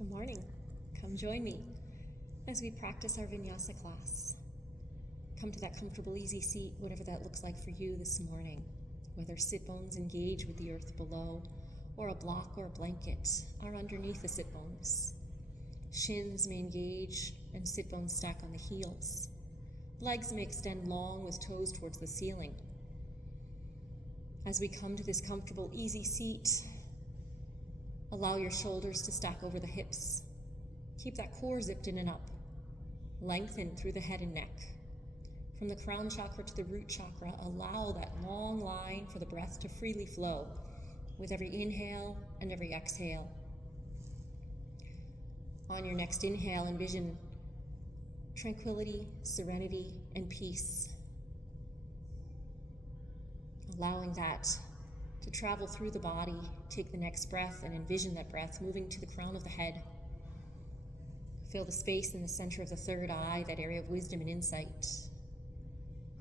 Good morning. Come join me as we practice our vinyasa class. Come to that comfortable, easy seat, whatever that looks like for you this morning. Whether sit bones engage with the earth below, or a block or a blanket are underneath the sit bones. Shins may engage and sit bones stack on the heels. Legs may extend long with toes towards the ceiling. As we come to this comfortable, easy seat, allow your shoulders to stack over the hips. Keep that core zipped in and up. Lengthen through the head and neck. From the crown chakra to the root chakra, allow that long line for the breath to freely flow with every inhale and every exhale. On your next inhale, envision tranquility, serenity, and peace. Allowing that to travel through the body, take the next breath and envision that breath moving to the crown of the head. Feel the space in the center of the third eye, that area of wisdom and insight.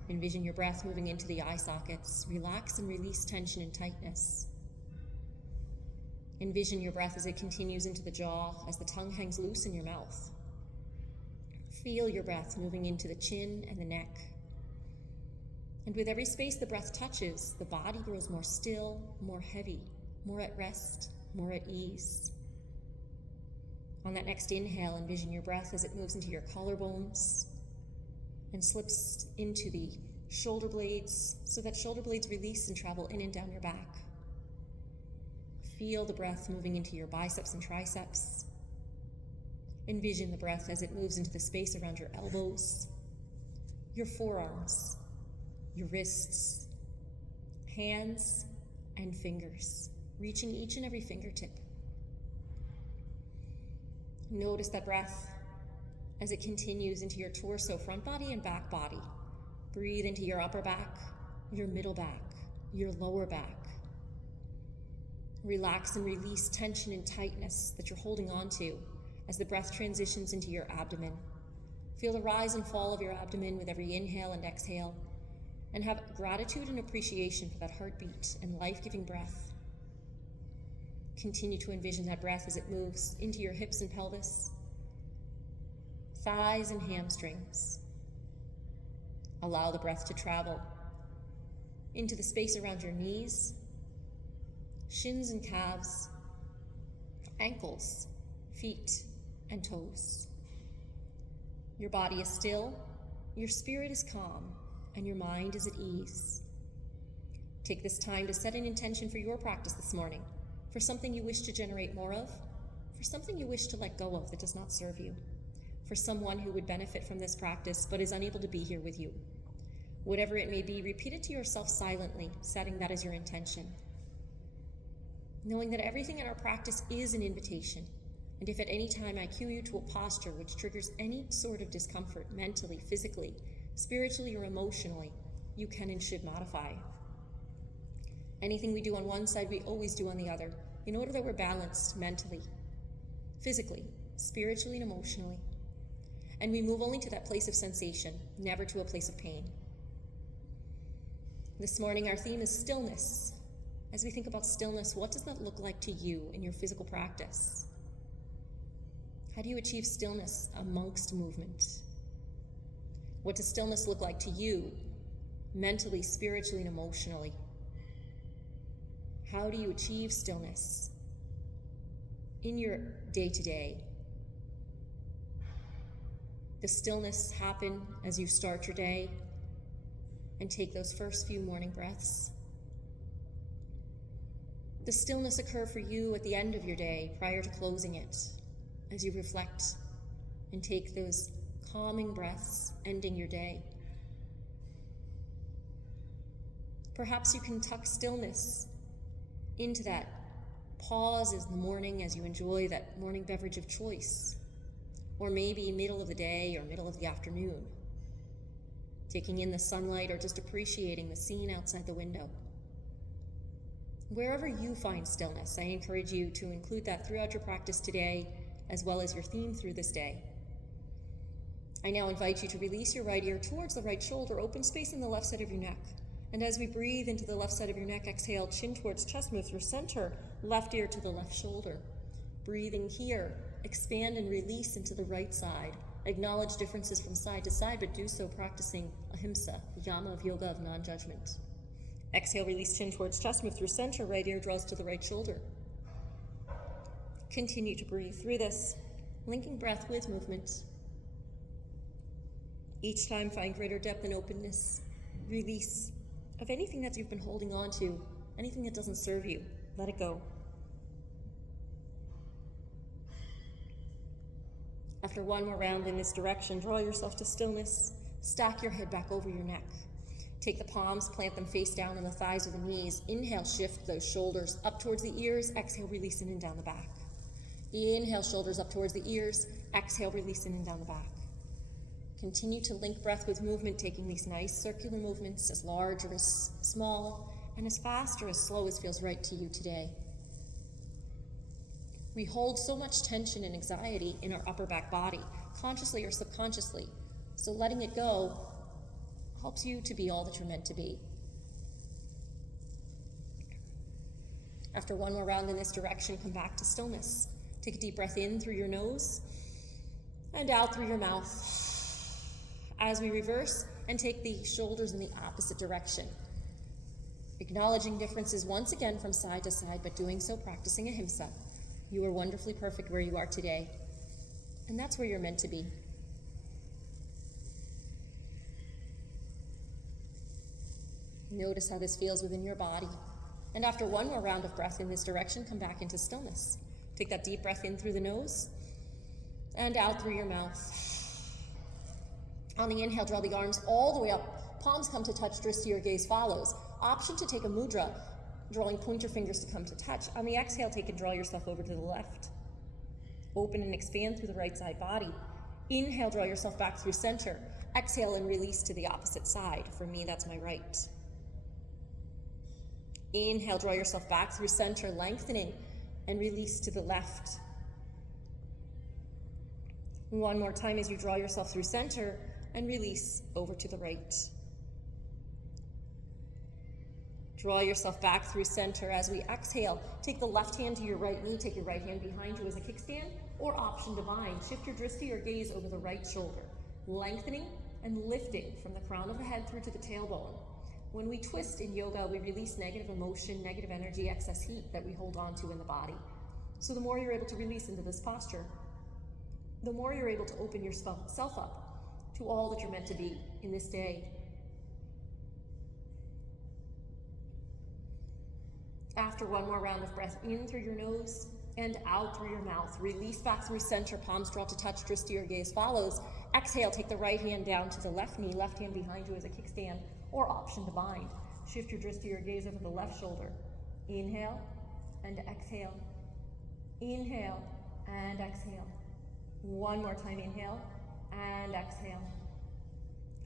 Envision your breath moving into the eye sockets. Relax and release tension and tightness. Envision your breath as it continues into the jaw, as the tongue hangs loose in your mouth. Feel your breath moving into the chin and the neck. And with every space the breath touches, the body grows more still, more heavy, more at rest, more at ease. On that next inhale, envision your breath as it moves into your collarbones and slips into the shoulder blades, so that shoulder blades release and travel in and down your back. Feel the breath moving into your biceps and triceps. Envision the breath as it moves into the space around your elbows, your forearms, your wrists, hands, and fingers, reaching each and every fingertip. Notice that breath as it continues into your torso, front body, and back body. Breathe into your upper back, your middle back, your lower back. Relax and release tension and tightness that you're holding on to as the breath transitions into your abdomen. Feel the rise and fall of your abdomen with every inhale and exhale, and have gratitude and appreciation for that heartbeat and life-giving breath. Continue to envision that breath as it moves into your hips and pelvis, thighs and hamstrings. Allow the breath to travel into the space around your knees, shins and calves, ankles, feet, and toes. Your body is still, your spirit is calm, and your mind is at ease. Take this time to set an intention for your practice this morning, for something you wish to generate more of, for something you wish to let go of that does not serve you, for someone who would benefit from this practice but is unable to be here with you. Whatever it may be, repeat it to yourself silently, setting that as your intention. Knowing that everything in our practice is an invitation, and if at any time I cue you to a posture which triggers any sort of discomfort mentally, physically, spiritually, or emotionally, you can and should modify. Anything we do on one side, we always do on the other, in order that we're balanced mentally, physically, spiritually, and emotionally. And we move only to that place of sensation, never to a place of pain. This morning, our theme is stillness. As we think about stillness, what does that look like to you in your physical practice? How do you achieve stillness amongst movement? What does stillness look like to you, mentally, spiritually, and emotionally? How do you achieve stillness in your day-to-day? Does stillness happen as you start your day and take those first few morning breaths? Does stillness occur for you at the end of your day, prior to closing it, as you reflect and take those calming breaths, ending your day? Perhaps you can tuck stillness into that pause in the morning as you enjoy that morning beverage of choice, or maybe middle of the day or middle of the afternoon, taking in the sunlight or just appreciating the scene outside the window. Wherever you find stillness, I encourage you to include that throughout your practice today, as well as your theme through this day. I now invite you to release your right ear towards the right shoulder, open space in the left side of your neck. And as we breathe into the left side of your neck, exhale, chin towards chest, move through center, left ear to the left shoulder. Breathing here, expand and release into the right side. Acknowledge differences from side to side, but do so practicing ahimsa, the yama of yoga of non-judgment. Exhale, release chin towards chest, move through center, right ear draws to the right shoulder. Continue to breathe through this, linking breath with movement. Each time find greater depth and openness, release of anything that you've been holding on to, anything that doesn't serve you, let it go. After one more round in this direction, draw yourself to stillness, stack your head back over your neck. Take the palms, plant them face down on the thighs or the knees. Inhale, shift those shoulders up towards the ears. Exhale, release in and down the back. Inhale, shoulders up towards the ears. Exhale, release in and down the back. Continue to link breath with movement, taking these nice circular movements, as large or as small, and as fast or as slow as feels right to you today. We hold so much tension and anxiety in our upper back body, consciously or subconsciously, so letting it go helps you to be all that you're meant to be. After one more round in this direction, come back to stillness. Take a deep breath in through your nose and out through your mouth. As we reverse and take the shoulders in the opposite direction. Acknowledging differences once again from side to side, but doing so practicing ahimsa. You are wonderfully perfect where you are today, and that's where you're meant to be. Notice how this feels within your body. And after one more round of breath in this direction, come back into stillness. Take that deep breath in through the nose and out through your mouth. On the inhale, draw the arms all the way up. Palms come to touch, drishti or gaze follows. Option to take a mudra, drawing pointer fingers to come to touch. On the exhale, take and draw yourself over to the left. Open and expand through the right side body. Inhale, draw yourself back through center. Exhale and release to the opposite side. For me, that's my right. Inhale, draw yourself back through center, lengthening, and release to the left. One more time as you draw yourself through center and release over to the right. Draw yourself back through center. As we exhale, take the left hand to your right knee, take your right hand behind you as a kickstand, or option divine. Shift your drishti or gaze over the right shoulder, lengthening and lifting from the crown of the head through to the tailbone. When we twist in yoga, we release negative emotion, negative energy, excess heat that we hold on to in the body. So the more you're able to release into this posture, the more you're able to open yourself up to all that you're meant to be in this day. After one more round of breath in through your nose and out through your mouth, release back through center, palms draw to touch, drishti or gaze follows. Exhale, take the right hand down to the left knee, left hand behind you as a kickstand, or option to bind. Shift your drishti or gaze over the left shoulder. Inhale and exhale. Inhale and exhale. One more time, inhale and exhale.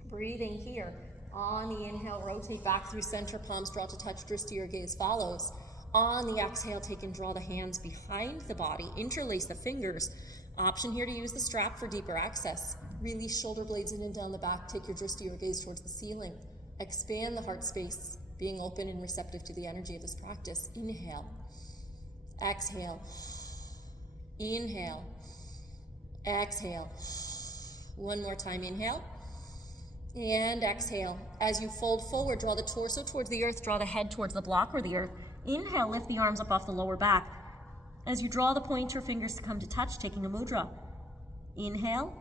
Breathing here. On the inhale, rotate back through center, palms draw to touch, drishti or gaze follows. On the exhale, take and draw the hands behind the body, interlace the fingers. Option here to use the strap for deeper access. Release shoulder blades in and down the back, take your drishti or gaze towards the ceiling. Expand the heart space, being open and receptive to the energy of this practice. Inhale, exhale, inhale, exhale. One more time, inhale. And exhale. As you fold forward, draw the torso towards the earth, draw the head towards the block or the earth. Inhale, lift the arms up off the lower back. As you draw the pointer fingers to come to touch, taking a mudra. Inhale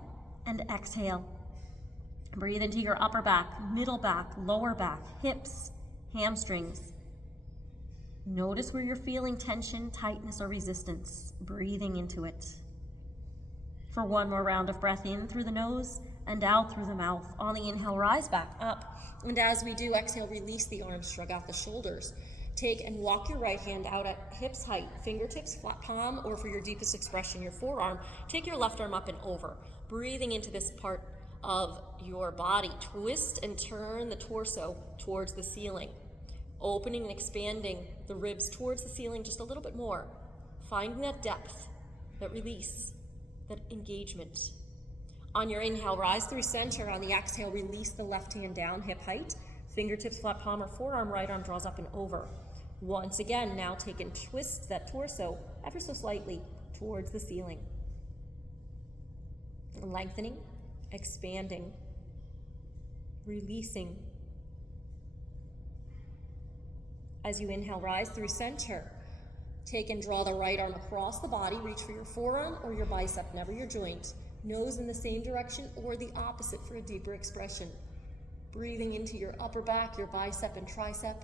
and exhale. Breathe into your upper back, middle back, lower back, hips, hamstrings. Notice where you're feeling tension, tightness, or resistance. Breathing into it. For one more round of breath in through the nose and out through the mouth. On the inhale, rise back up. And as we do, exhale, release the arms, shrug out the shoulders. Take and walk your right hand out at hips height, fingertips, flat palm, or for your deepest expression, your forearm. Take your left arm up and over. Breathing into this part of your body. Twist and turn the torso towards the ceiling. Opening and expanding the ribs towards the ceiling just a little bit more. Finding that depth, that release, that engagement. On your inhale, rise through center. On the exhale, release the left hand down, hip height. Fingertips, flat palm or forearm, right arm draws up and over. Once again, now take and twist that torso ever so slightly towards the ceiling. Lengthening, expanding, releasing. As you inhale, rise through center. Take and draw the right arm across the body. Reach for your forearm or your bicep, never your joint. Nose in the same direction or the opposite for a deeper expression. Breathing into your upper back, your bicep and tricep.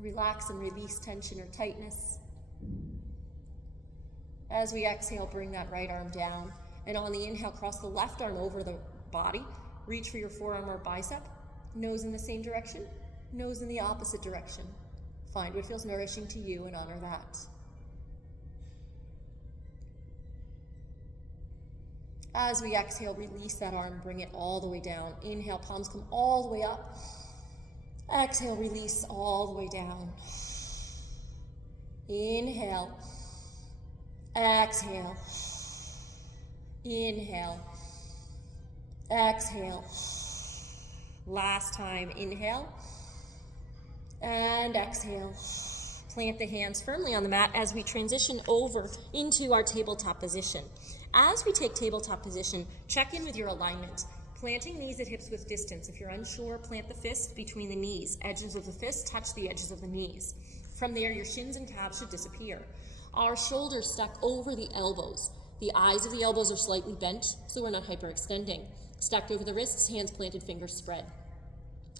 Relax and release tension or tightness. As we exhale, bring that right arm down. And on the inhale, cross the left arm over the body. Reach for your forearm or bicep. Nose in the same direction, nose in the opposite direction. Find what feels nourishing to you and honor that. As we exhale, release that arm, bring it all the way down. Inhale, palms come all the way up. Exhale, release all the way down. Inhale. Exhale. Inhale. Exhale. Last time, inhale. And exhale. Plant the hands firmly on the mat as we transition over into our tabletop position. As we take tabletop position, check in with your alignment. Planting knees at hips with distance. If you're unsure, plant the fists between the knees. Edges of the fists touch the edges of the knees. From there, your shins and calves should disappear. Our shoulders stack over the elbows. The eyes of the elbows are slightly bent, so we're not hyperextending. Stacked over the wrists, hands planted, fingers spread.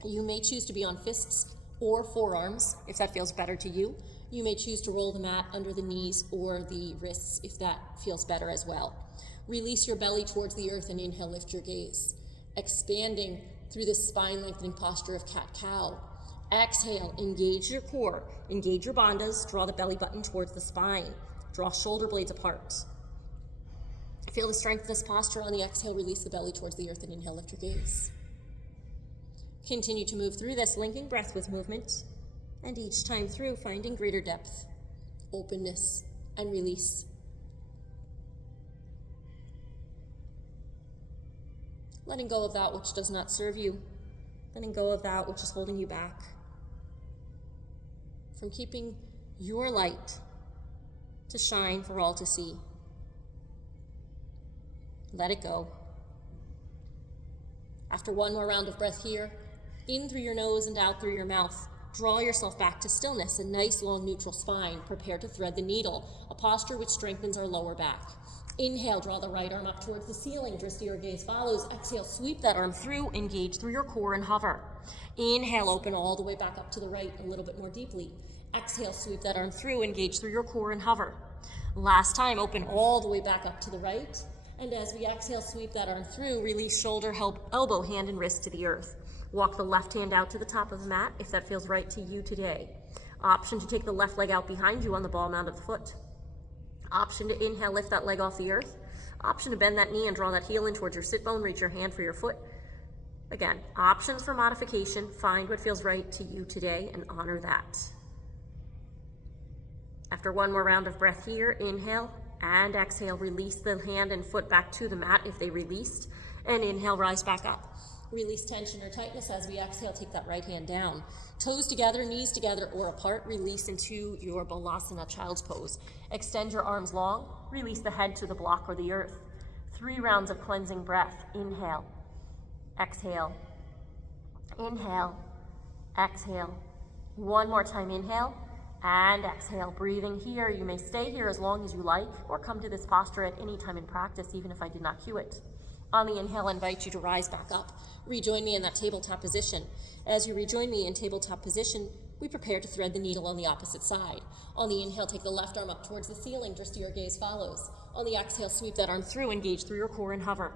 You may choose to be on fists or forearms, if that feels better to you. You may choose to roll the mat under the knees or the wrists, if that feels better as well. Release your belly towards the earth and inhale, lift your gaze. Expanding through this spine-lengthening posture of cat-cow. Exhale, engage your core, engage your bandhas, draw the belly button towards the spine. Draw shoulder blades apart. Feel the strength of this posture. On the exhale, release the belly towards the earth and inhale, lift your gaze. Continue to move through this, linking breath with movement, and each time through, finding greater depth, openness, and release. Letting go of that which does not serve you, letting go of that which is holding you back from keeping your light to shine for all to see. Let it go. After one more round of breath here, in through your nose and out through your mouth, draw yourself back to stillness, a nice long neutral spine. Prepare to thread the needle, a posture which strengthens our lower back. Inhale, draw the right arm up towards the ceiling, drishti or gaze follows. Exhale, sweep that arm through, engage through your core and hover. Inhale, open all the way back up to the right a little bit more deeply. Exhale, sweep that arm through, engage through your core and hover. Last time, open all the way back up to the right. And as we exhale, sweep that arm through, release shoulder, elbow, hand, and wrist to the earth. Walk the left hand out to the top of the mat if that feels right to you today. Option to take the left leg out behind you on the ball mound of the foot. Option to inhale, lift that leg off the earth. Option to bend that knee and draw that heel in towards your sit bone, reach your hand for your foot. Again, options for modification. Find what feels right to you today and honor that. After one more round of breath here, inhale and exhale, release the hand and foot back to the mat if they released, and inhale, rise back up. Release tension or tightness. As we exhale, take that right hand down. Toes together, knees together or apart. Release into your Balasana, child's pose. Extend your arms long. Release the head to the block or the earth. 3 rounds of cleansing breath. Inhale, exhale, inhale, exhale. One more time, inhale and exhale. Breathing here. You may stay here as long as you like or come to this posture at any time in practice, even if I did not cue it. On the inhale, I invite you to rise back up. Rejoin me in that tabletop position. As you rejoin me in tabletop position, we prepare to thread the needle on the opposite side. On the inhale, take the left arm up towards the ceiling, drishti or gaze follows. On the exhale, sweep that arm through, engage through your core and hover.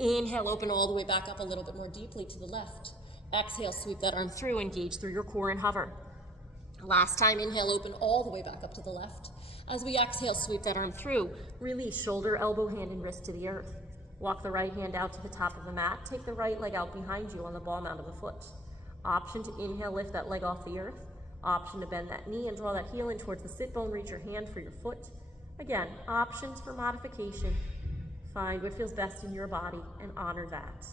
Inhale, open all the way back up a little bit more deeply to the left. Exhale, sweep that arm through, engage through your core and hover. Last time, inhale, open all the way back up to the left. As we exhale, sweep that arm through, release shoulder, elbow, hand, and wrist to the earth. Walk the right hand out to the top of the mat. Take the right leg out behind you on the ball mound of the foot. Option to inhale, lift that leg off the earth. Option to bend that knee and draw that heel in towards the sit bone. Reach your hand for your foot. Again, options for modification. Find what feels best in your body and honor that.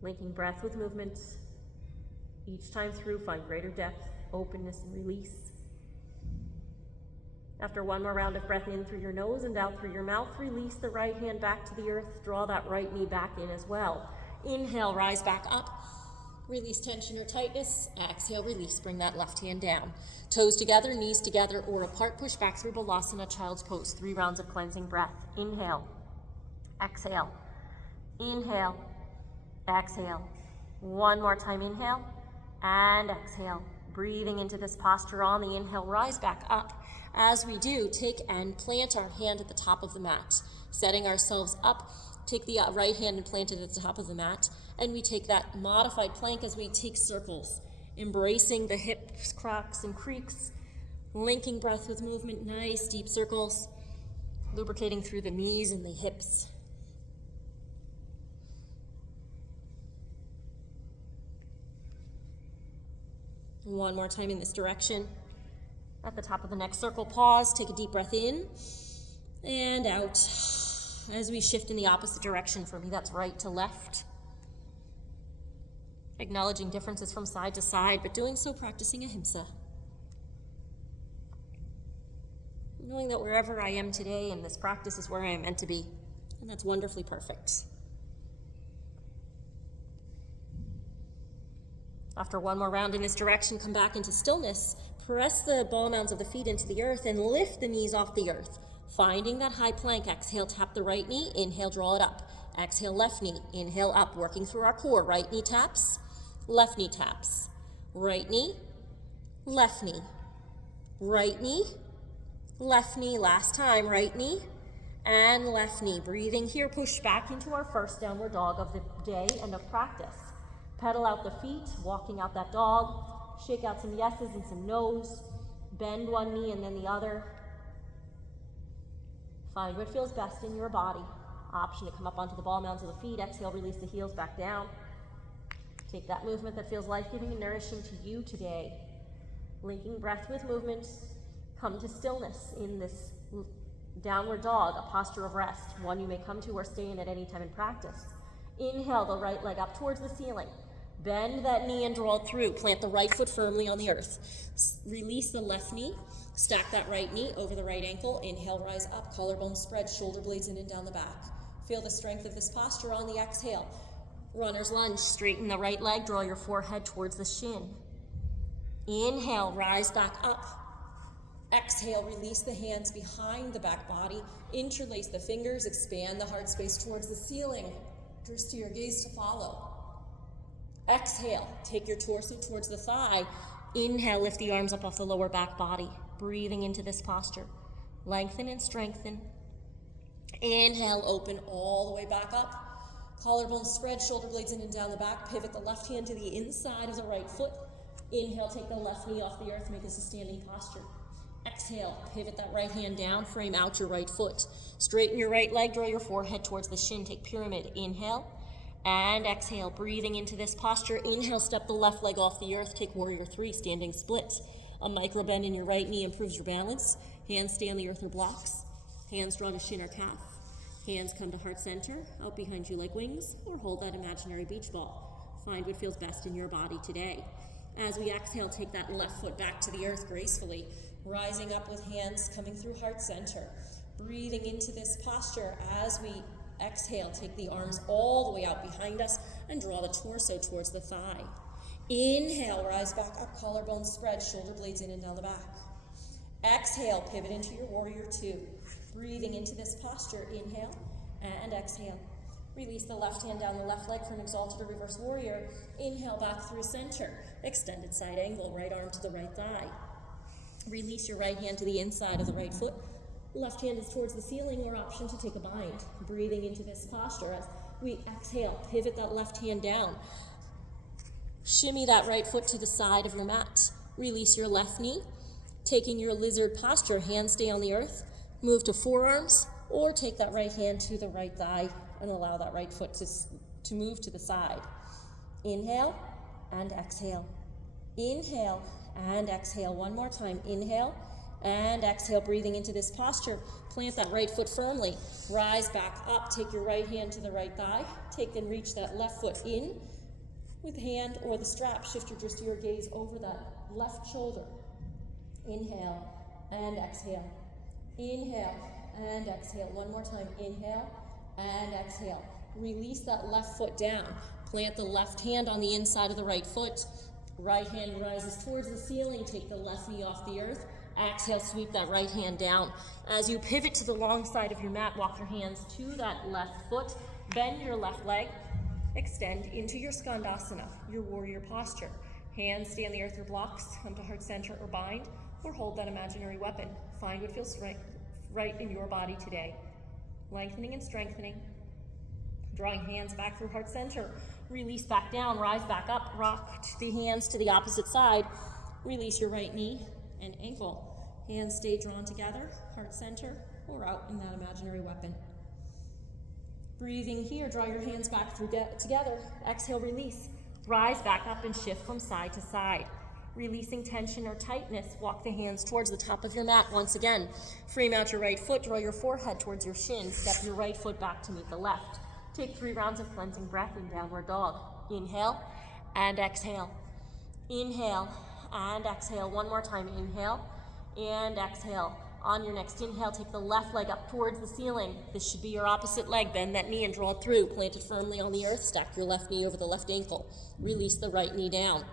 Linking breath with movement. Each time through, find greater depth, openness, and release. After one more round of breath in through your nose and out through your mouth, release the right hand back to the earth. Draw that right knee back in as well. Inhale, rise back up. Release tension or tightness. Exhale, release. Bring that left hand down. Toes together, knees together or apart. Push back through Balasana, Child's Pose. 3 rounds of cleansing breath. Inhale. Exhale. Inhale. Exhale. One more time. Inhale and exhale. Breathing into this posture on the inhale, rise back up. As we do, take and plant our hand at the top of the mat. Setting ourselves up, take the right hand and plant it at the top of the mat. And we take that modified plank as we take circles, embracing the hips, cracks, and creaks, linking breath with movement, nice deep circles, lubricating through the knees and the hips. One more time in this direction. At the top of the next circle, pause, take a deep breath in and out. As we shift in the opposite direction, for me that's right to left. Acknowledging differences from side to side, but doing so practicing ahimsa. Knowing that wherever I am today in this practice is where I am meant to be, and that's wonderfully perfect. After one more round in this direction, come back into stillness. Press the ball mounds of the feet into the earth and lift the knees off the earth. Finding that high plank, exhale, tap the right knee. Inhale, draw it up. Exhale, left knee. Inhale, up, working through our core. Right knee taps, left knee taps. Right knee, left knee. Right knee, left knee. Last time, right knee and left knee. Breathing here, push back into our first downward dog of the day and of practice. Pedal out the feet, walking out that dog. Shake out some yeses and some nos. Bend one knee and then the other. Find what feels best in your body. Option to come up onto the ball mounds of the feet. Exhale, release the heels back down. Take that movement that feels life-giving and nourishing to you today. Linking breath with movement. Come to stillness in this downward dog, a posture of rest, one you may come to or stay in at any time in practice. Inhale the right leg up towards the ceiling. Bend that knee and draw it through. Plant the right foot firmly on the earth. Release the left knee. Stack that right knee over the right ankle. Inhale, rise up. Collarbone spread, shoulder blades in and down the back. Feel the strength of this posture on the exhale. Runner's lunge. Straighten the right leg. Draw your forehead towards the shin. Inhale, rise back up. Exhale, release the hands behind the back body. Interlace the fingers. Expand the heart space towards the ceiling. Drist to your gaze to follow. Exhale, take your torso towards the thigh. Inhale, lift the arms up off the lower back body. Breathing into this posture. Lengthen and strengthen. Inhale, open all the way back up. Collarbone spread, shoulder blades in and down the back. Pivot the left hand to the inside of the right foot. Inhale, take the left knee off the earth, make this a standing posture. Exhale, pivot that right hand down, frame out your right foot. Straighten your right leg, draw your forehead towards the shin, take pyramid. Inhale and exhale, breathing into this posture. Inhale, step the left leg off the earth, take warrior 3, standing split. A micro bend in your right knee improves your balance. Hands stay on the earth or blocks. Hands draw to shin or calf. Hands come to heart center, out behind you like wings, or hold that imaginary beach ball. Find what feels best in your body today. As we exhale, take that left foot back to the earth gracefully, rising up with hands coming through heart center. Breathing into this posture as we exhale, take the arms all the way out behind us and draw the torso towards the thigh. Inhale, rise back up, collarbone spread, shoulder blades in and down the back. Exhale, pivot into your warrior 2. Breathing into this posture, inhale and exhale. Release the left hand down the left leg for an exalted or reverse warrior. Inhale back through center. Extended side angle, right arm to the right thigh. Release your right hand to the inside of the right foot. Left hand is towards the ceiling, or option to take a bind. Breathing into this posture as we exhale, pivot that left hand down. Shimmy that right foot to the side of your mat. Release your left knee. Taking your lizard posture, hands stay on the earth. Move to forearms, or take that right hand to the right thigh and allow that right foot to move to the side. Inhale and exhale. Inhale and exhale. One more time. Inhale and exhale, breathing into this posture. Plant that right foot firmly. Rise back up. Take your right hand to the right thigh. Take and reach that left foot in with the hand or the strap. Shift your dristy or gaze over that left shoulder. Inhale and exhale. Inhale and exhale. One more time. Inhale and exhale. Release that left foot down. Plant the left hand on the inside of the right foot. Right hand rises towards the ceiling. Take the left knee off the earth. Exhale, sweep that right hand down. As you pivot to the long side of your mat, walk your hands to that left foot. Bend your left leg. Extend into your skandasana, your warrior posture. Hands stay on the earth or blocks. Come to heart center or bind, or hold that imaginary weapon. Find what feels right in your body today. Lengthening and strengthening. Drawing hands back through heart center. Release back down, rise back up. Rock the hands to the opposite side. Release your right knee and ankle. Hands stay drawn together, heart center, or out in that imaginary weapon. Breathing here, draw your hands back together. Exhale, release. Rise back up and shift from side to side. Releasing tension or tightness, walk the hands towards the top of your mat once again. Frame out your right foot, draw your forehead towards your shin. Step your right foot back to meet the left. Take 3 rounds of cleansing breath in downward dog. Inhale and exhale. Inhale and exhale. One more time. Inhale and exhale. On your next inhale, take the left leg up towards the ceiling. This should be your opposite leg. Bend that knee and draw it through. Plant it firmly on the earth. Stack your left knee over the left ankle. Release the right knee down.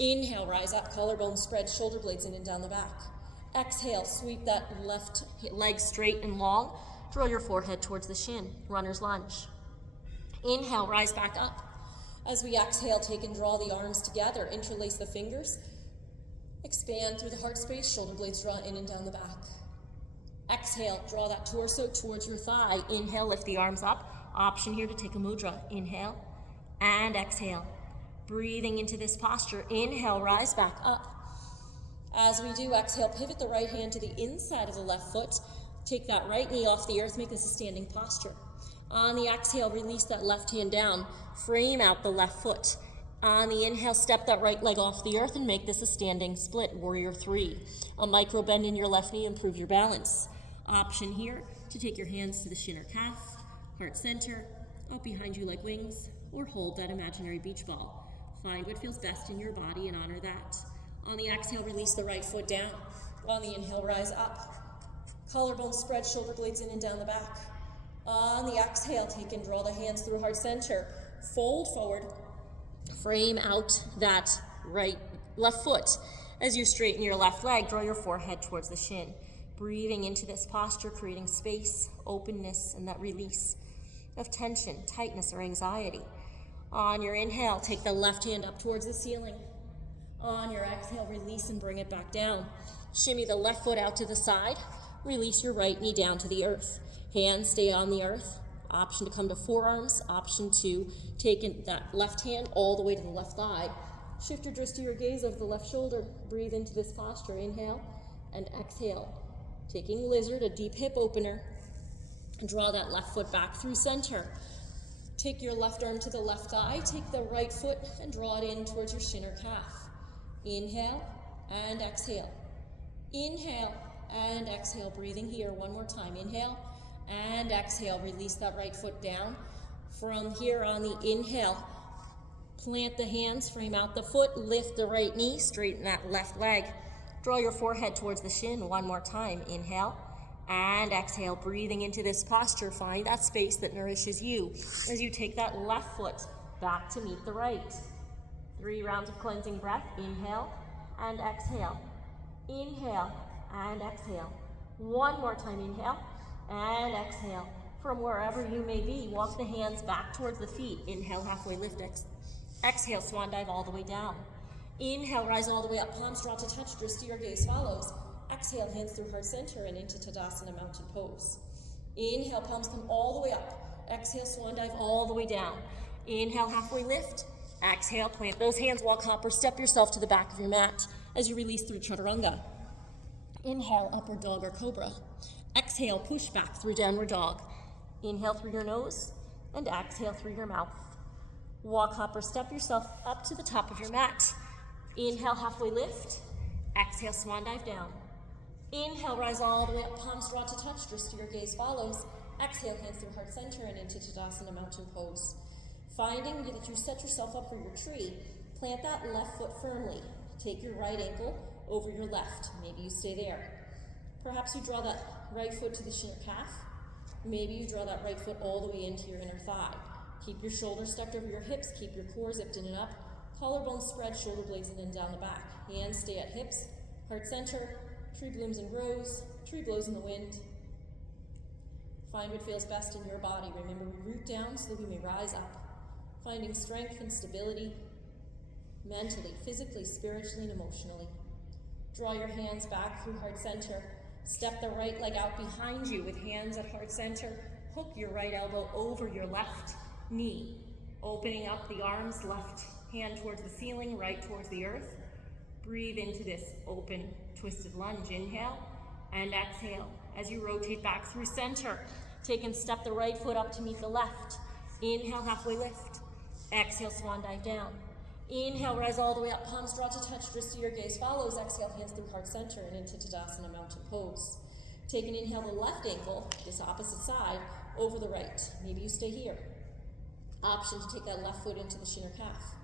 Inhale, rise up, collarbone spread, shoulder blades in and down the back. Exhale, sweep that left leg straight and long. Draw your forehead towards the shin. Runner's lunge. Inhale, rise back up. As we exhale, take and draw the arms together. Interlace the fingers. Expand through the heart space. Shoulder blades draw in and down the back. Exhale, draw that torso towards your thigh. Inhale, lift the arms up. Option here to take a mudra. Inhale and exhale. Breathing into this posture. Inhale, rise back up. As we do, exhale, pivot the right hand to the inside of the left foot. Take that right knee off the earth. Make this a standing posture. On the exhale, release that left hand down. Frame out the left foot. On the inhale, step that right leg off the earth and make this a standing split, warrior 3. A micro bend in your left knee, improve your balance. Option here to take your hands to the shin or calf, heart center, up behind you like wings, or hold that imaginary beach ball. Find what feels best in your body and honor that. On the exhale, release the right foot down. On the inhale, rise up. Collarbone spread, shoulder blades in and down the back. On the exhale, take and draw the hands through heart center. Fold forward. Frame out that left foot. As you straighten your left leg, draw your forehead towards the shin. Breathing into this posture, creating space, openness, and that release of tension, tightness, or anxiety. On your inhale, take the left hand up towards the ceiling. On your exhale, release and bring it back down. Shimmy the left foot out to the side. Release your right knee down to the earth. Hands stay on the earth. Option to come to forearms. Option to take that left hand all the way to the left thigh. Shift your drishti or gaze over the left shoulder. Breathe into this posture. Inhale and exhale. Taking lizard, a deep hip opener. Draw that left foot back through center. Take your left arm to the left thigh. Take the right foot and draw it in towards your shin or calf. Inhale and exhale. Inhale and exhale. Breathing here one more time. Inhale and exhale. Release that right foot down. From here on the inhale, plant the hands, frame out the foot, lift the right knee, straighten that left leg. Draw your forehead towards the shin one more time. Inhale and exhale. Breathing into this posture, find that space that nourishes you as you take that left foot back to meet the right. 3 rounds of cleansing breath. Inhale and exhale. Inhale and exhale. One more time. Inhale and exhale. From wherever you may be, walk the hands back towards the feet. Inhale, halfway lift. Exhale, swan dive all the way down. Inhale, rise all the way up. Palms draw to touch. Drishti or gaze follows. Exhale, hands through heart center and into Tadasana mountain pose. Inhale, palms come all the way up. Exhale, swan dive all the way down. Inhale, halfway lift. Exhale, plant those hands, walk hopper. Step yourself to the back of your mat as you release through chaturanga. Inhale, upward dog or cobra. Exhale, push back through downward dog. Inhale through your nose and exhale through your mouth. Walk hopper, step yourself up to the top of your mat. Inhale, halfway lift. Exhale, swan dive down. Inhale, rise all the way up, palms draw to touch, drishti or gaze follows. Exhale, hands through heart center and into Tadasana mountain pose. Finding that you set yourself up for your tree, plant that left foot firmly. Take your right ankle over your left. Maybe you stay there. Perhaps you draw that right foot to the shin or calf. Maybe you draw that right foot all the way into your inner thigh. Keep your shoulders stacked over your hips. Keep your core zipped in and up. Collarbones spread, shoulder blades in and down the back. Hands stay at hips. Heart center. Tree blooms and grows. Tree blows in the wind. Find what feels best in your body. Remember, we root down so that we may rise up. Finding strength and stability mentally, physically, spiritually, and emotionally. Draw your hands back through heart center. Step the right leg out behind you with hands at heart center. Hook your right elbow over your left knee. Opening up the arms, left hand towards the ceiling, right towards the earth. Breathe into this open, twisted lunge. Inhale and exhale as you rotate back through center. Take and step the right foot up to meet the left. Inhale, halfway lift. Exhale, swan dive down. Inhale, rise all the way up, palms draw to touch, wrist to your gaze follows. Exhale, hands through heart center and into Tadasana, mountain pose. Take an inhale, the left ankle, this opposite side, over the right. Maybe you stay here. Option to take that left foot into the shin or calf.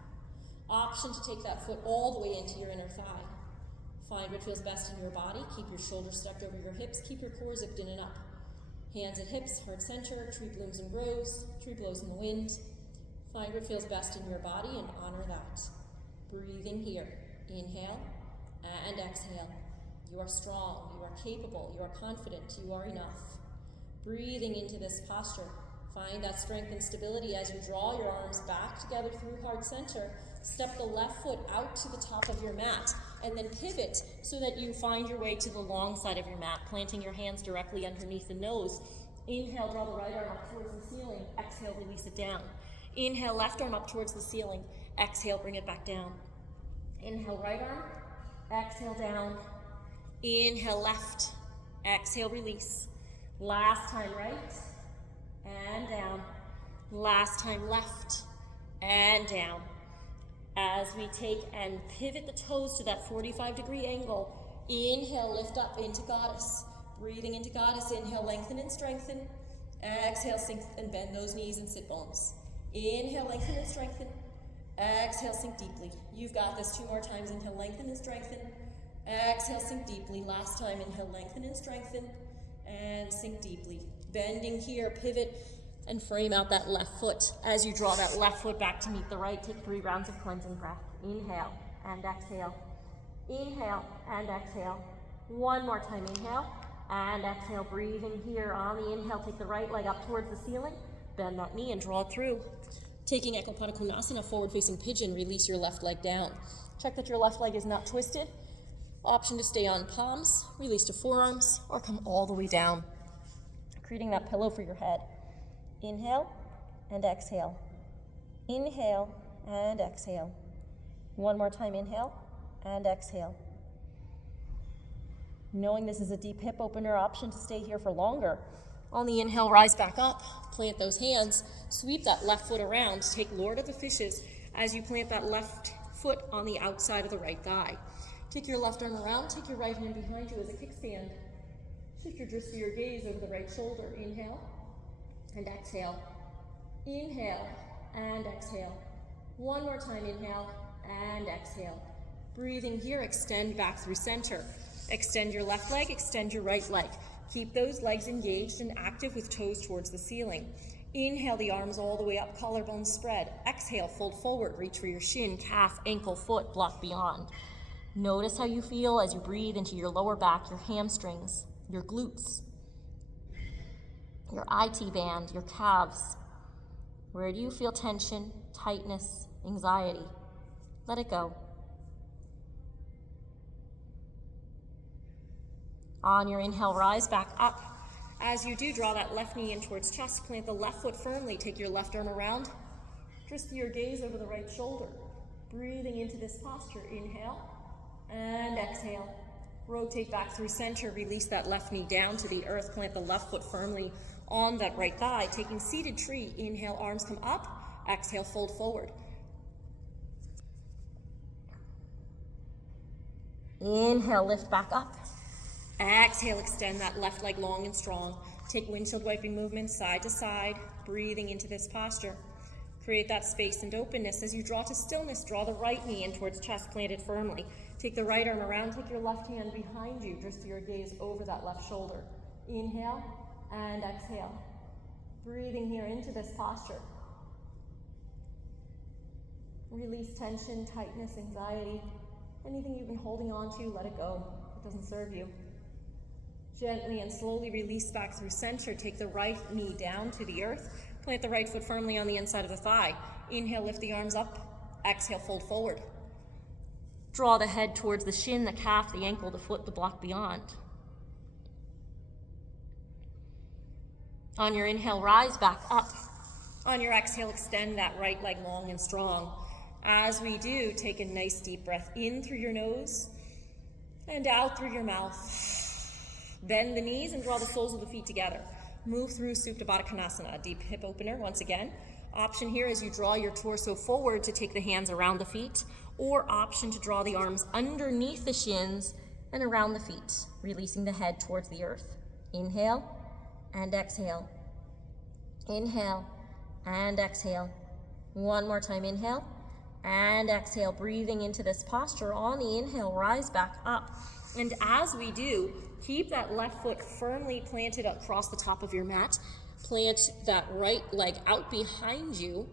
Option to take that foot all the way into your inner thigh. Find what feels best in your body. Keep your shoulders stacked over your hips. Keep your core zipped in and up. Hands at hips, heart center, tree blooms and grows, tree blows in the wind. Find what feels best in your body and honor that. Breathing here. Inhale and exhale. You are strong, you are capable, you are confident, you are enough. Breathing into this posture. Find that strength and stability as you draw your arms back together through heart center. Step the left foot out to the top of your mat and then pivot so that you find your way to the long side of your mat, planting your hands directly underneath the nose. Inhale, draw the right arm up towards the ceiling. Exhale, release it down. Inhale, left arm up towards the ceiling. Exhale, bring it back down. Inhale, right arm. Exhale, down. Inhale, left. Exhale, release. Last time, right. And down. Last time, left. And down. As we take and pivot the toes to that 45-degree angle, inhale, lift up into goddess. Breathing into goddess, inhale, lengthen and strengthen. Exhale, sink and bend those knees and sit bones. Inhale, lengthen and strengthen. Exhale, sink deeply. You've got this. 2 more times. Inhale, lengthen and strengthen. Exhale, sink deeply. Last time, inhale, lengthen and strengthen. And sink deeply. Bending here, pivot, and frame out that left foot. As you draw that left foot back to meet the right, take 3 rounds of cleansing breath. Inhale and exhale. Inhale and exhale. 1 more time. Inhale and exhale. Breathing here on the inhale. Take the right leg up towards the ceiling. Bend that knee and draw it through. Taking Ekapada Konasana, forward facing pigeon, release your left leg down. Check that your left leg is not twisted. Option to stay on palms, release to forearms, or come all the way down, creating that pillow for your head. Inhale and exhale. Inhale and exhale. 1 more time, inhale and exhale. Knowing this is a deep hip opener, option to stay here for longer. On the inhale, rise back up, plant those hands, sweep that left foot around, take Lord of the Fishes as you plant that left foot on the outside of the right thigh. Take your left arm around, take your right hand behind you as a kickstand. Shift your wrist to your gaze over the right shoulder. Inhale and exhale. Inhale and exhale. 1 more time, inhale and exhale. Breathing here, extend back through center. Extend your left leg, extend your right leg. Keep those legs engaged and active with toes towards the ceiling. Inhale, the arms all the way up, collarbones spread. Exhale, fold forward, reach for your shin, calf, ankle, foot, block beyond. Notice how you feel as you breathe into your lower back, your hamstrings, your glutes, your IT band, your calves. Where do you feel tension, tightness, anxiety? Let it go. On your inhale, rise back up. As you do, draw that left knee in towards chest. Plant the left foot firmly. Take your left arm around. Twist your gaze over the right shoulder. Breathing into this posture. Inhale and exhale. Rotate back through center. Release that left knee down to the earth. Plant the left foot firmly on that right thigh. Taking seated tree. Inhale, arms come up. Exhale, fold forward. Inhale, lift back up. Exhale, extend that left leg long and strong. Take windshield wiping movements side to side, breathing into this posture. Create that space and openness. As you draw to stillness, draw the right knee in towards chest, planted firmly. Take the right arm around, take your left hand behind you, drift your gaze over that left shoulder. Inhale and exhale. Breathing here into this posture. Release tension, tightness, anxiety. Anything you've been holding on to, let it go. It doesn't serve you. Gently and slowly release back through center. Take the right knee down to the earth. Plant the right foot firmly on the inside of the thigh. Inhale, lift the arms up. Exhale, fold forward. Draw the head towards the shin, the calf, the ankle, the foot, the block beyond. On your inhale, rise back up. On your exhale, extend that right leg long and strong. As we do, take a nice deep breath in through your nose and out through your mouth. Bend the knees and draw the soles of the feet together. Move through Supta Baddha Konasana, a deep hip opener once again. Option here is you draw your torso forward to take the hands around the feet, or option to draw the arms underneath the shins and around the feet, releasing the head towards the earth. Inhale and exhale. Inhale and exhale. One more time, inhale and exhale, breathing into this posture. On the inhale, rise back up. And as we do, keep that left foot firmly planted across the top of your mat. Plant that right leg out behind you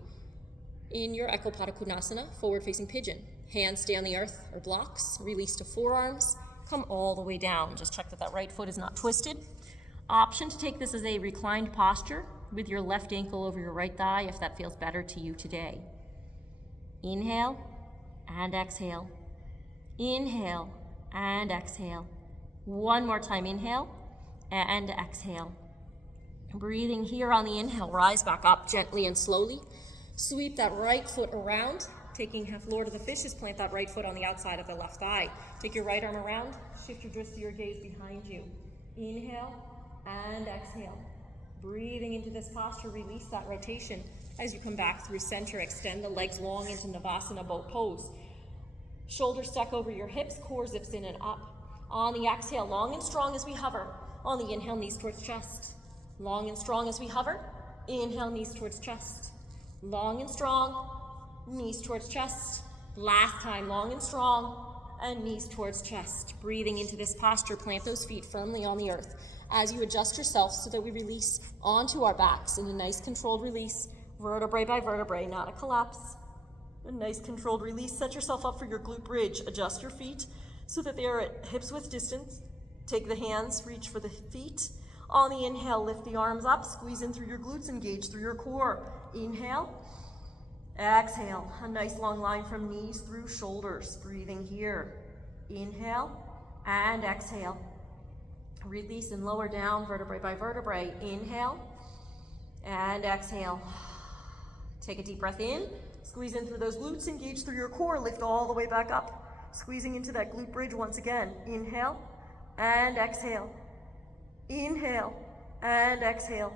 in your Ekapada Konasana, forward-facing pigeon. Hands stay on the earth or blocks. Release to forearms. Come all the way down. Just check that that right foot is not twisted. Option to take this as a reclined posture with your left ankle over your right thigh if that feels better to you today. Inhale and exhale. Inhale and exhale. One more time, inhale and exhale. Breathing here on the inhale, rise back up gently and slowly. Sweep that right foot around, taking half Lord of the Fishes, plant that right foot on the outside of the left thigh. Take your right arm around, shift your wrist to your gaze behind you. Inhale and exhale. Breathing into this posture, release that rotation. As you come back through center, extend the legs long into Navasana boat pose. Shoulders stuck over your hips, core zips in and up. On the exhale, long and strong as we hover. On the inhale, knees towards chest. Long and strong as we hover. Inhale, knees towards chest. Long and strong, knees towards chest. Last time, long and strong, and knees towards chest. Breathing into this posture, plant those feet firmly on the earth as you adjust yourself so that we release onto our backs in a nice controlled release, vertebrae by vertebrae, not a collapse. A nice controlled release. Set yourself up for your glute bridge. Adjust your feet so that they are at hips width distance. Take the hands, reach for the feet. On the inhale, lift the arms up, squeeze in through your glutes, engage through your core. Inhale, exhale. A nice long line from knees through shoulders. Breathing here. Inhale and exhale. Release and lower down, vertebrae by vertebrae. Inhale and exhale. Take a deep breath in. Squeeze in through those glutes, engage through your core, lift all the way back up. Squeezing into that glute bridge once again. Inhale and exhale. Inhale and exhale.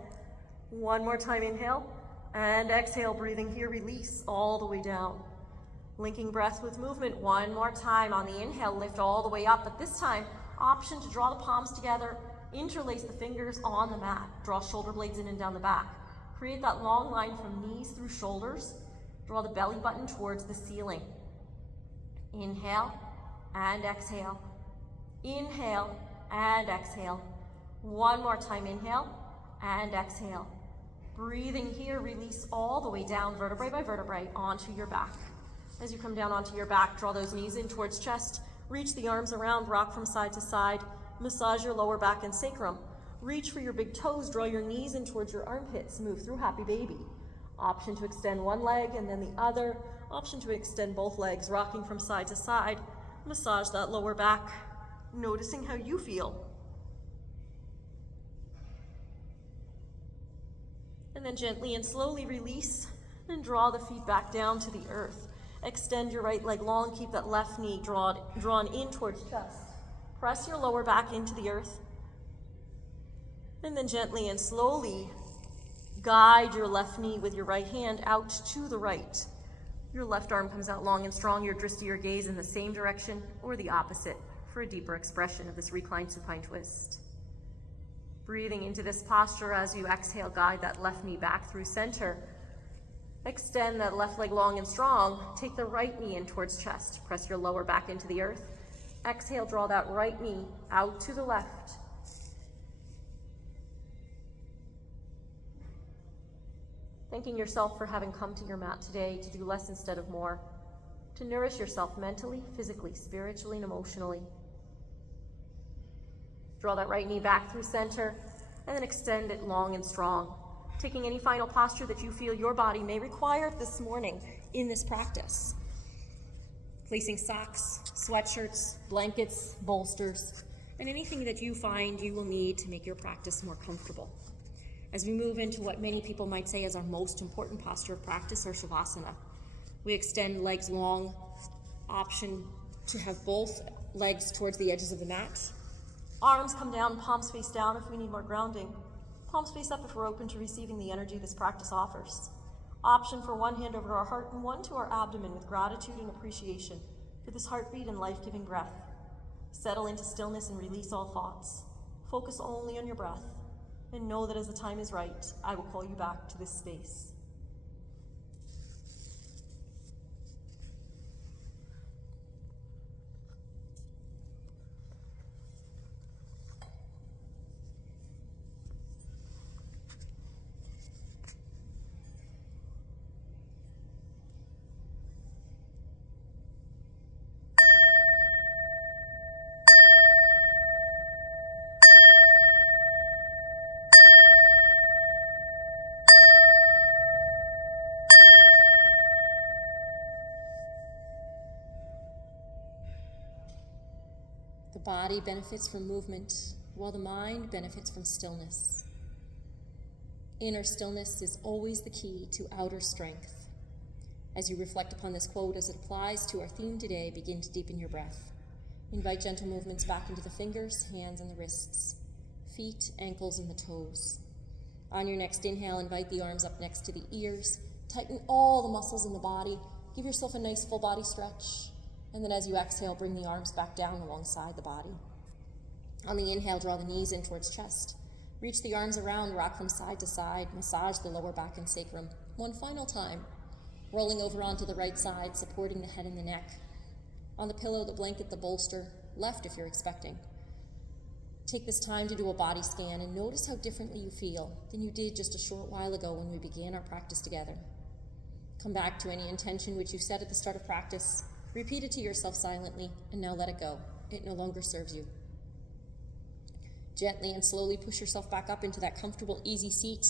One more time, inhale and exhale. Breathing here, release all the way down. Linking breath with movement. One more time. On the inhale, lift all the way up, but this time, option to draw the palms together, interlace the fingers on the mat. Draw shoulder blades in and down the back. Create that long line from knees through shoulders. Draw the belly button towards the ceiling. Inhale and exhale. Inhale and exhale. One more time, inhale and exhale. Breathing here, release all the way down, vertebrae by vertebrae, onto your back. As you come down onto your back, draw those knees in towards chest. Reach the arms around, rock from side to side. Massage your lower back and sacrum. Reach for your big toes, draw your knees in towards your armpits. Move through happy baby. Option to extend one leg and then the other. Option to extend both legs, rocking from side to side. Massage that lower back, noticing how you feel. And then gently and slowly release and draw the feet back down to the earth. Extend your right leg long, keep that left knee drawn in towards chest. Press your lower back into the earth. And then gently and slowly guide your left knee with your right hand out to the right. Your left arm comes out long and strong, your drishti, your gaze in the same direction or the opposite for a deeper expression of this reclined supine twist. Breathing into this posture as you exhale, guide that left knee back through center. Extend that left leg long and strong. Take the right knee in towards chest. Press your lower back into the earth. Exhale, draw that right knee out to the left. Thanking yourself for having come to your mat today to do less instead of more, to nourish yourself mentally, physically, spiritually, and emotionally. Draw that right knee back through center, and then extend it long and strong. Taking any final posture that you feel your body may require this morning in this practice. Placing socks, sweatshirts, blankets, bolsters, and anything that you find you will need to make your practice more comfortable. As we move into what many people might say is our most important posture of practice, our Shavasana. We extend legs long, option to have both legs towards the edges of the mat. Arms come down, palms face down if we need more grounding. Palms face up if we're open to receiving the energy this practice offers. Option for one hand over our heart and one to our abdomen with gratitude and appreciation for this heartbeat and life-giving breath. Settle into stillness and release all thoughts. Focus only on your breath and know that as the time is right, I will call you back to this space. The body benefits from movement, while the mind benefits from stillness. Inner stillness is always the key to outer strength. As you reflect upon this quote as it applies to our theme today, begin to deepen your breath. Invite gentle movements back into the fingers, hands, and the wrists, feet, ankles, and the toes. On your next inhale, invite the arms up next to the ears. Tighten all the muscles in the body. Give yourself a nice full body stretch. And then as you exhale, bring the arms back down alongside the body. On the inhale, draw the knees in towards chest. Reach the arms around, rock from side to side, massage the lower back and sacrum. One final time, rolling over onto the right side, supporting the head and the neck. On the pillow, the blanket, the bolster, left if you're expecting. Take this time to do a body scan and notice how differently you feel than you did just a short while ago when we began our practice together. Come back to any intention which you set at the start of practice. Repeat it to yourself silently, and now let it go. It no longer serves you. Gently and slowly push yourself back up into that comfortable, easy seat.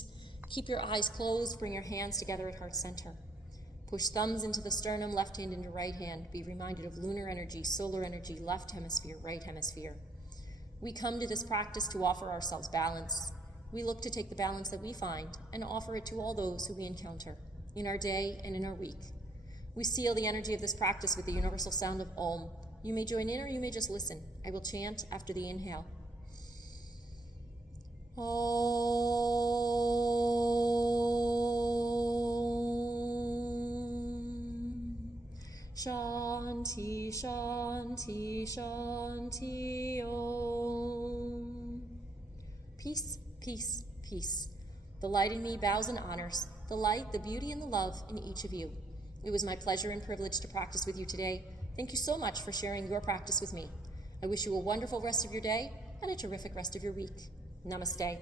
Keep your eyes closed, bring your hands together at heart center. Push thumbs into the sternum, left hand into right hand. Be reminded of lunar energy, solar energy, left hemisphere, right hemisphere. We come to this practice to offer ourselves balance. We look to take the balance that we find and offer it to all those who we encounter in our day and in our week. We seal the energy of this practice with the universal sound of Om. You may join in or you may just listen. I will chant after the inhale. Om. Shanti, Shanti, Shanti, Om. Peace, peace, peace. The light in me bows and honors the light, the beauty, and the love in each of you. It was my pleasure and privilege to practice with you today. Thank you so much for sharing your practice with me. I wish you a wonderful rest of your day and a terrific rest of your week. Namaste.